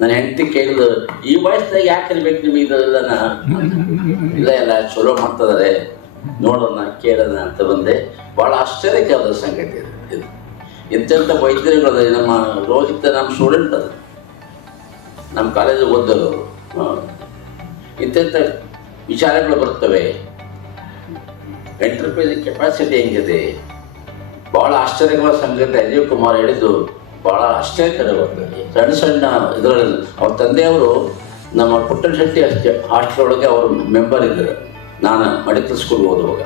ನನ್ನ ಹೆಂಡತಿ ಕೇಳಿದ್ರು, ಈ ವಯಸ್ಸಾಗ ಯಾಕೆ ಇರ್ಬೇಕು ನಿಮಗೆ ಇದೆಲ್ಲ? ಇಲ್ಲ ಇಲ್ಲ ಚಲೋ ಮಾಡ್ತಿದ್ದಾರೆ, ನೋಡೋಣ ಕೇಳೋಣ ಅಂತ ಬಂದೆ. ಭಾಳ ಆಶ್ಚರ್ಯಕರದ ಸಂಗತಿ ಇದು. ಇಂಥ ವೈದ್ಯರುಗಳು ನಮ್ಮ ರೋಹಿತ್ ನಮ್ಮ ಸ್ಟೂಡೆಂಟ್ ಅದು, ನಮ್ಮ ಕಾಲೇಜಿಗೆ ಓದೋರು. ಇಂಥ ವಿಚಾರಗಳು ಬರ್ತವೆ. ಎಂಟರ್ಪ್ರೈಸ್ ಕೆಪಾಸಿಟಿ ಹೆಂಗಿದೆ, ಭಾಳ ಆಶ್ಚರ್ಯಕರ ಸಂಗತಿ. ಅಜೀವ್ ಕುಮಾರ್ ಹೇಳಿದ್ದು ಭಾಳ ಆಶ್ಚರ್ಯಕರವಾಗ್ತದೆ. ಸಣ್ಣ ಸಣ್ಣ ಇದರಲ್ಲಿ ಅವ್ರ ತಂದೆಯವರು ನಮ್ಮ ಪುಟ್ಟಣ ಶೆಟ್ಟಿ ಹಾಸ್ಟೆಲ್ ಒಳಗೆ ಅವರು ಮೆಂಬರ್ ಇದ್ದರು. ನಾನು ಮೆಡಿಕಲ್ ಸ್ಕೂಲ್ ಓದುವಾಗ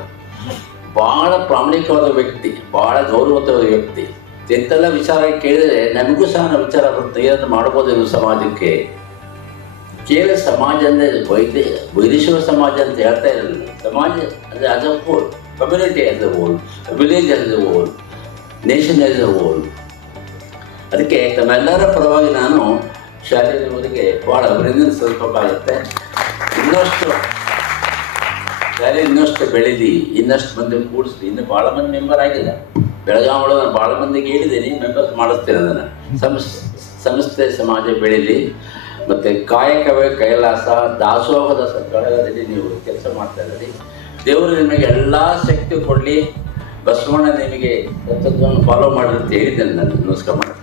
ಭಾಳ ಪ್ರಾಮಾಣಿಕವಾದ ವ್ಯಕ್ತಿ, ಭಾಳ ಗೌರವವಾದ ವ್ಯಕ್ತಿ. ಎಂತೆಲ್ಲ ವಿಚಾರ ಕೇಳಿದರೆ ನಮಗೂ ಸಹ ವಿಚಾರ ಬರುತ್ತೆ, ಏನಾದ್ರು ಮಾಡ್ಬೋದೇನು ಸಮಾಜಕ್ಕೆ. ಕೇವಲ ಸಮಾಜ ಅಂದರೆ ವೈದೇಶಿಕ ಸಮಾಜ ಅಂತ ಹೇಳ್ತಾ ಇರಲಿಲ್ಲ. ಸಮಾಜ ಅಂದರೆ as a hole, community as a hole, village as a hole, nation as a hole. ಅದಕ್ಕೆ ತಮ್ಮೆಲ್ಲರ ಪರವಾಗಿ ನಾನು ಶಾಲೆಯವರಿಗೆ ಭಾಳ ಅಭಿನಂದನೆ ಸಲ್ಲಿಸಬೇಕಾಗುತ್ತೆ. ಶಾಲೆ ಇನ್ನಷ್ಟು ಬೆಳೀಲಿ, ಇನ್ನಷ್ಟು ಮಂದಿ ಕೂಡಿಸ್ಲಿ. ಇನ್ನು ಭಾಳ ಮಂದಿ ಮೆಂಬರ್ ಆಗಿಲ್ಲ. ಬೆಳಗಾವಿ ಒಳಗೆ ನಾನು ಭಾಳ ಮಂದಿಗೆ ಹೇಳಿದ್ದೀನಿ, ಮೆಂಬರ್ಸ್ ಮಾಡಿಸ್ತೀನಿ ಅದನ್ನು. ಸಂಸ್ಥೆ ಸಮಾಜ ಬೆಳೀಲಿ. ಮತ್ತು ಕಾಯಕವೇ ಕೈಲಾಸ, ದಾಸೋಹದ ಸತ್ಕಾಲದಲ್ಲಿ ನೀವು ಕೆಲಸ ಮಾಡ್ತಾ ಇದ್ದೀರಿ. ದೇವರು ನಿಮಗೆ ಎಲ್ಲ ಶಕ್ತಿ ಕೊಡಲಿ. ಬಸವಣ್ಣ ನಿಮಗೆ ತತ್ವವನ್ನು ಫಾಲೋ ಮಾಡಿ ಅಂತ ಹೇಳಿದ್ದೇನೆ. ನಾನು ನಮಸ್ಕಾರ ಮಾಡ್ತೀನಿ.